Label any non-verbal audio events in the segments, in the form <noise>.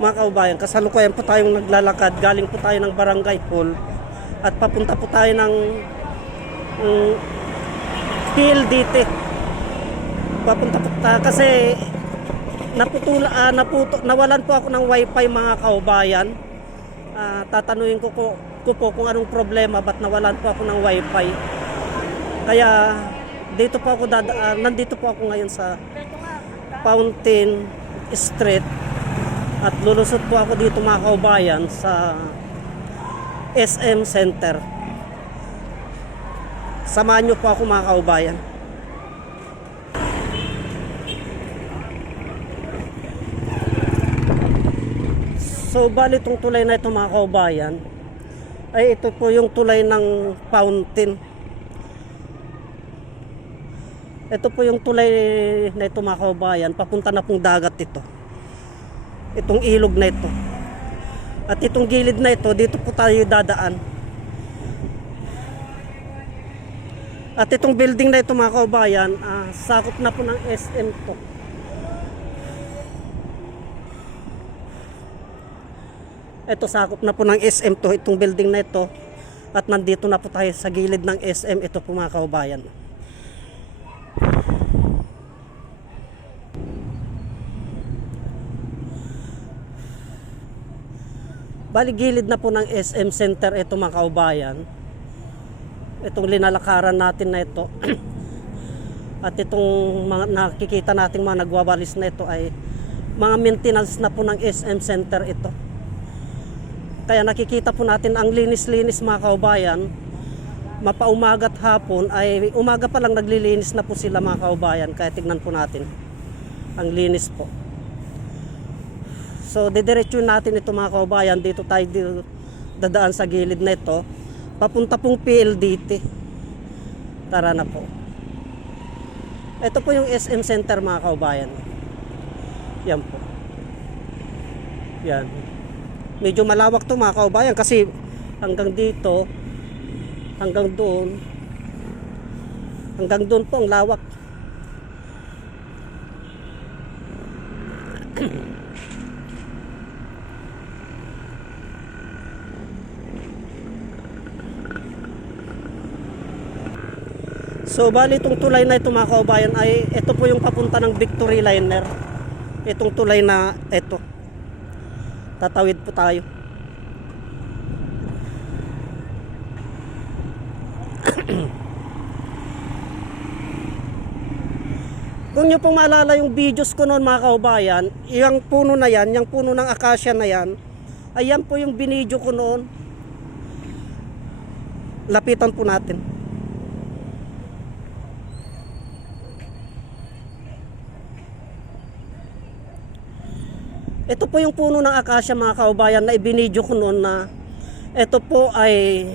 Mga kaubayan, kasalukuyan po tayong naglalakad. Galing po tayo ng barangay hall at papunta po tayo ng mm, PLDT. Papunta po tayo kasi naputula, ah, naputo, nawalan po ako ng wifi mga kaubayan. Ah, tatanungin ko, ko, ko po kung anong problema, ba't nawalan po ako ng wifi. Kaya dito po ako dada, ah, nandito po ako ngayon sa Fountain Street at lulusot po ako dito mga kaubayan sa SM Center. Samahan niyo po ako mga kaubayan. So bali itong tulay na ito mga kaubayan ay ito po yung tulay ng fountain. Ito po yung tulay na ito mga kaubayan, papunta na pong dagat ito. Itong ilog na ito. At itong gilid na ito, dito po tayo dadaan. At itong building na ito mga kaubayan, ah, sakop na po ng SM to. Ito sakop na po ng SM to, itong building na ito. At nandito na po tayo sa gilid ng SM, ito po mga kaubayan. Bali gilid na po ng SM Center ito mga kaubayan. Itong linalakaran natin na ito. <clears throat> At itong mga nakikita nating mga nagwawalis na ito ay mga maintenance na po ng SM Center ito. Kaya nakikita po natin ang linis-linis mga kaubayan. Mapaumagat hapon ay umaga pa lang naglilinis na po sila mga kaubayan. Kaya tignan po natin ang linis po. So, didiretso natin ito mga kaubayan. Dito tayo di- dadaan sa gilid na ito. Papunta pong PLDT. Tara na po. Ito po yung SM Center mga kaubayan. Yan po. Yan. Medyo malawak to mga kaubayan kasi hanggang dito, hanggang doon, hanggang doon po ang lawak. <clears throat> So bali itong tulay na ito mga kaubayan ay ito po yung papunta ng Victory Liner. Itong tulay na ito. Tatawid po tayo. <clears throat> Kung nyo pong maalala yung videos ko noon mga kaubayan, yung puno na yan, yung puno ng akasya na yan, ayan po yung binidyo ko noon. Lapitan po natin. Ito po yung puno ng akasya mga kaubayan na ibinidyo ko noon na ito po ay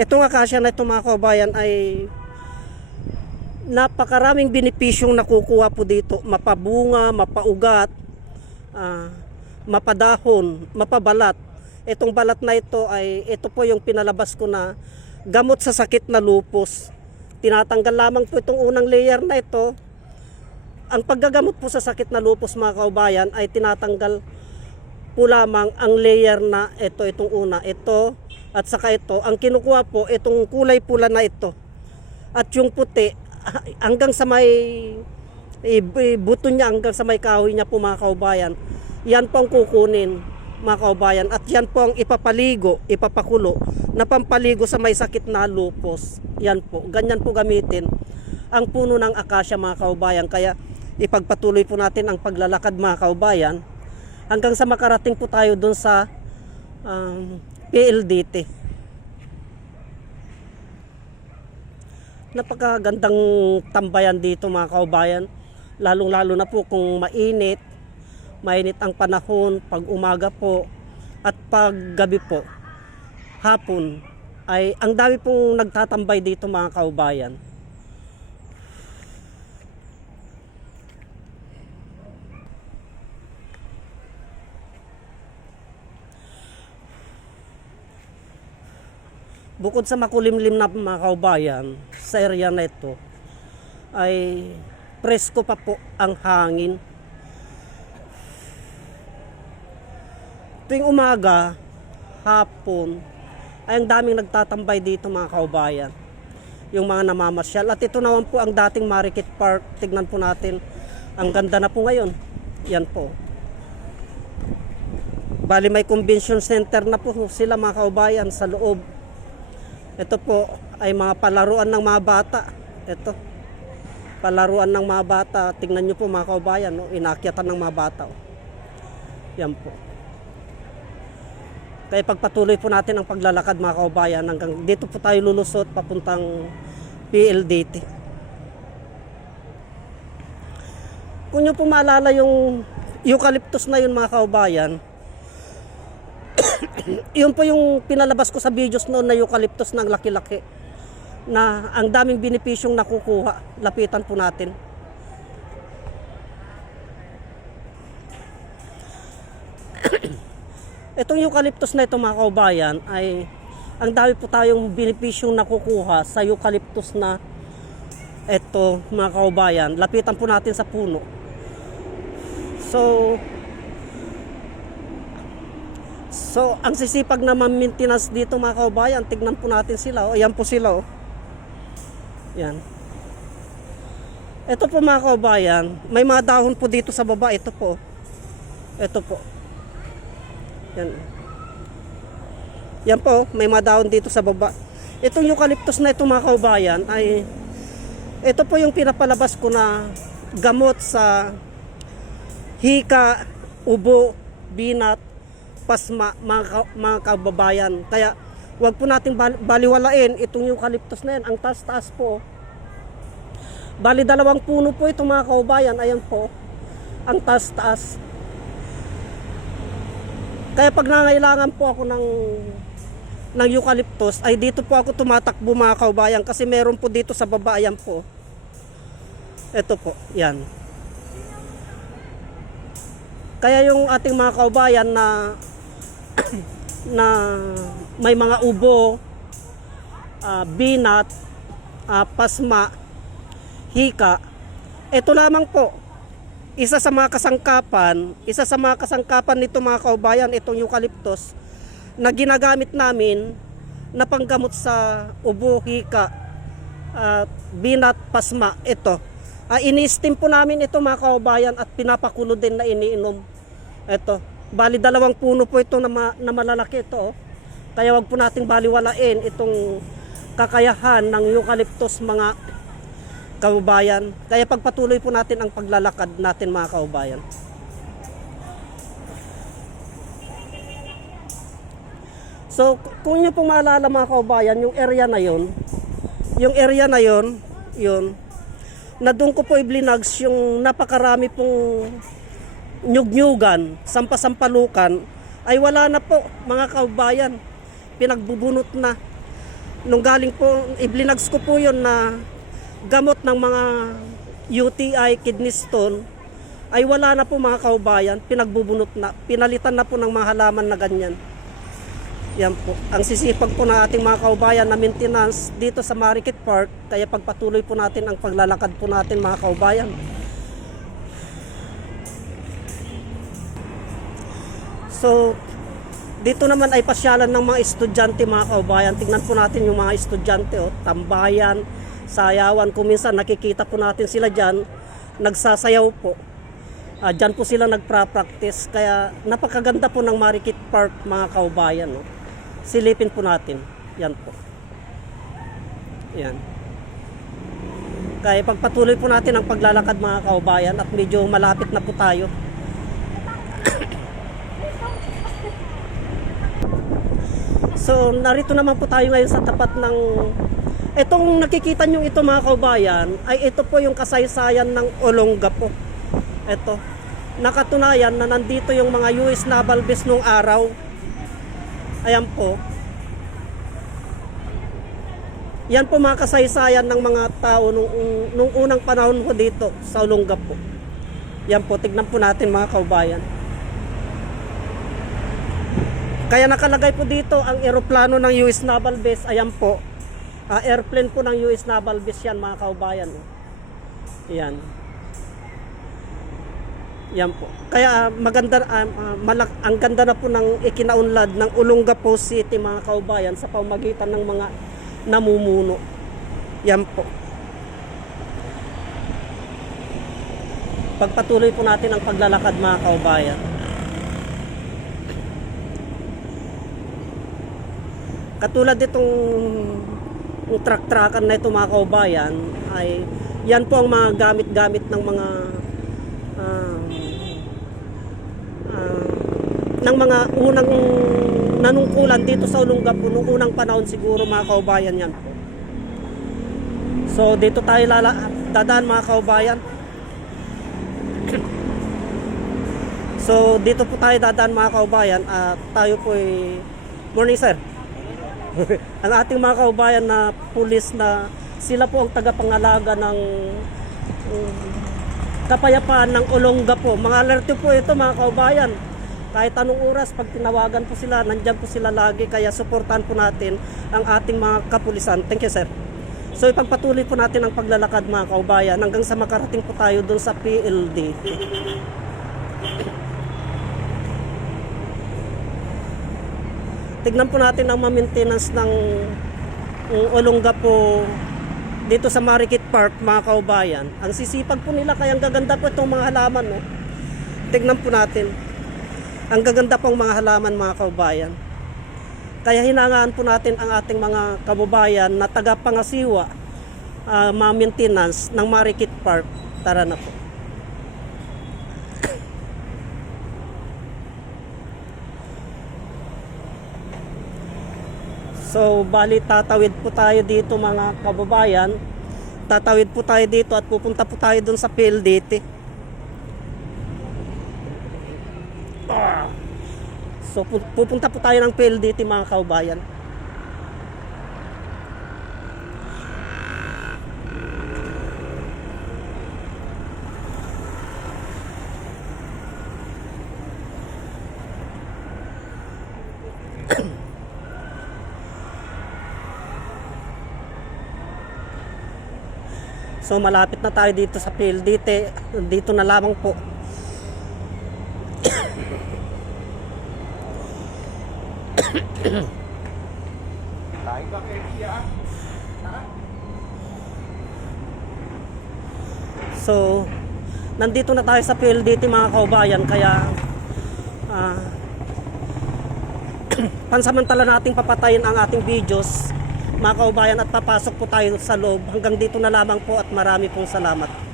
itong akasya na ito mga kaubayan ay napakaraming benepisyong nakukuha po dito. Mapabunga, mapaugat, ah, mapadahon, mapabalat. Itong balat na ito ay ito po yung pinalabas ko na gamot sa sakit na lupus. Tinatanggal lamang po itong unang layer na ito ang paggagamot po sa sakit na lupus mga kaubayan ay tinatanggal po lamang ang layer na ito, itong una, ito at saka ito. Ang kinukuha po, itong kulay pula na ito. At yung puti, hanggang sa may buto niya, hanggang sa may kahoy niya po mga kaubayan. Yan po ang kukunin mga kaubayan. At yan po ang ipapaligo, ipapakulo na pampaligo sa may sakit na lupus. Yan po, ganyan po gamitin ang puno ng akasya mga kaubayan. Kaya ipagpatuloy po natin ang paglalakad mga kaubayan hanggang sa makarating po tayo dun sa um, PLDT. Napakagandang tambayan dito mga kaubayan. Lalong lalo na po kung mainit, mainit ang panahon, pag umaga po at pag gabi po, hapon, ay ang dami pong nagtatambay dito mga kaubayan. Bukod sa makulimlim na mga kaubayan, sa area na ito, ay presko pa po ang hangin. tuwing umaga, hapon, ay ang daming nagtatambay dito mga kaubayan. Yung mga namamasyal. At ito naman po ang dating Marikit Park. Tignan po natin. Ang ganda na po ngayon. Yan po. Bali may convention center na po sila mga kaubayan sa loob. Ito po ay mga palaruan ng mga bata. Ito. Palaruan ng mga bata. Tingnan nyo po mga kaubayan. No? Inakyatan ng mga bata. Oh. Yan po. Kaya pagpatuloy po natin ang paglalakad mga kaubayan hanggang dito po tayo lulusot papuntang PLDT. Kung nyo po maalala yung eucalyptus na yun mga kaubayan, yun po yung pinalabas ko sa videos noon na eucalyptus ng laki-laki na ang daming benepisyong nakukuha. Lapitan po natin. <clears throat> Itong eucalyptus na ito mga kaubayan ay ang dami po tayong benepisyong nakukuha sa eucalyptus na ito mga kaubayan. Lapitan po natin sa puno. So, So, ang sisipag na maintenance dito mga kaubayan, tignan po natin sila. O, yan po sila. Oh. Yan. Ito po mga kaubayan, may mga dahon po dito sa baba. Ito po. Ito po. Yan. Yan po, may mga dahon dito sa baba. Itong eucalyptus na ito mga kaubayan ay ito po yung pinapalabas ko na gamot sa hika, ubo, binat, pasma, mga, ka- mga kababayan. Kaya wag po nating bal- baliwalain itong eucalyptus na yan. Ang taas-taas po. Bali dalawang puno po ito mga kaubayan. Ayan po. Ang taas-taas. Kaya pag nangailangan po ako ng ng eucalyptus ay dito po ako tumatakbo mga kaubayan kasi meron po dito sa baba ayan po. Ito po, yan. Kaya yung ating mga kaubayan na na may mga ubo, ah, binat, ah, pasma, hika, ito lamang po. Isa sa mga kasangkapan, isa sa mga kasangkapan nito mga kaubayan, itong eucalyptus, na ginagamit namin na panggamot sa ubo, hika, at binat, pasma, ito. Uh, ini-steam po namin ito mga kaubayan at pinapakulo din na iniinom. Ito. Bali dalawang puno po ito na, ma- na malalaki ito. oh. Kaya wag po nating baliwalain itong kakayahan ng eucalyptus mga kaubayan. Kaya pagpatuloy po natin ang paglalakad natin mga kaubayan. So, kung nyo pong maalala mga kaubayan, yung area na yon, yung area na yon, yun, na doon ko po iblinags yung napakarami pong nyugnyugan, sampasampalukan, ay wala na po mga kaubayan. Pinagbubunot na. Nung galing po, iblinags ko po yun na gamot ng mga UTI, kidney stone, ay wala na po mga kaubayan, pinagbubunot na. Pinalitan na po ng mga halaman na ganyan. Yan po. Ang sisipag po ng ating mga kaubayan na maintenance dito sa Marikit Park, kaya pagpatuloy po natin ang paglalakad po natin mga kaubayan. So, dito naman ay pasyalan ng mga estudyante mga kaubayan. Tingnan po natin yung mga estudyante, oh, tambayan, sayawan. Kung minsan nakikita po natin sila dyan, nagsasayaw po. Ah, dyan po sila nagpra-practice. Kaya napakaganda po ng Marikit Park mga kaubayan. No? Silipin po natin. Yan po. Yan. Kaya pagpatuloy po natin ang paglalakad mga kaubayan at medyo malapit na po tayo. So, narito naman po tayo ngayon sa tapat ng Itong nakikita nyo ito mga kaubayan ay ito po yung kasaysayan ng Olonga po. Ito. Nakatunayan na nandito yung mga US naval base nung araw. Ayan po. Yan po mga kasaysayan ng mga tao nung, nung unang panahon ko dito sa Olonga po. Yan po, tignan po natin mga kaubayan. Kaya nakalagay po dito ang eroplano ng US Naval Base. Ayan po. Ah, airplane po ng US Naval Base yan mga kaubayan. oh. Yan. Yan po. Kaya ah, maganda ah, malak ang ganda na po ng ikinaunlad ng Olongapo City mga kaubayan sa pamagitan ng mga namumuno. Yan po. Pagpatuloy po natin ang paglalakad mga kaubayan. Katulad itong truck-truckan na ito mga kaubayan ay yan po ang mga gamit-gamit ng mga ah, ah, ng mga unang nanungkulan dito sa Olongapo nung unang panahon siguro mga kaubayan yan po. So dito tayo lala, dadaan mga kaubayan. So dito po tayo dadaan mga kaubayan at tayo po ay morning sir. <laughs> ang ating mga kaubayan na pulis na sila po ang tagapangalaga ng um, kapayapaan ng Olongapo. Mga alerte po ito mga kaubayan. Kahit anong oras, pag tinawagan po sila, nandyan po sila lagi. Kaya suportahan po natin ang ating mga kapulisan. Thank you, sir. So ipagpatuloy po natin ang paglalakad mga kaubayan hanggang sa makarating po tayo doon sa PLD. Tignan po natin ang maintenance ng ng Olongapo dito sa Marikit Park mga kaubayan. Ang sisipag po nila kaya ang gaganda po itong mga halaman. No? Tignan po natin. Ang gaganda pong mga halaman mga kaubayan. Kaya hinangaan po natin ang ating mga kababayan na taga-pangasiwa, uh, mga maintenance ng Marikit Park. Tara na po. So, bali tatawid po tayo dito mga kababayan. Tatawid po tayo dito at pupunta po tayo dun sa PLDT. Ah. So, pu- pupunta po tayo ng PLDT mga kababayan. So malapit na tayo dito sa PLDT. Dito na lamang po. So, nandito na tayo sa PLDT mga kaubayan kaya ah, <clears throat> pansamantala nating papatayin ang ating videos mga kaubayan at papasok po tayo sa loob. Hanggang dito na lamang po at marami pong salamat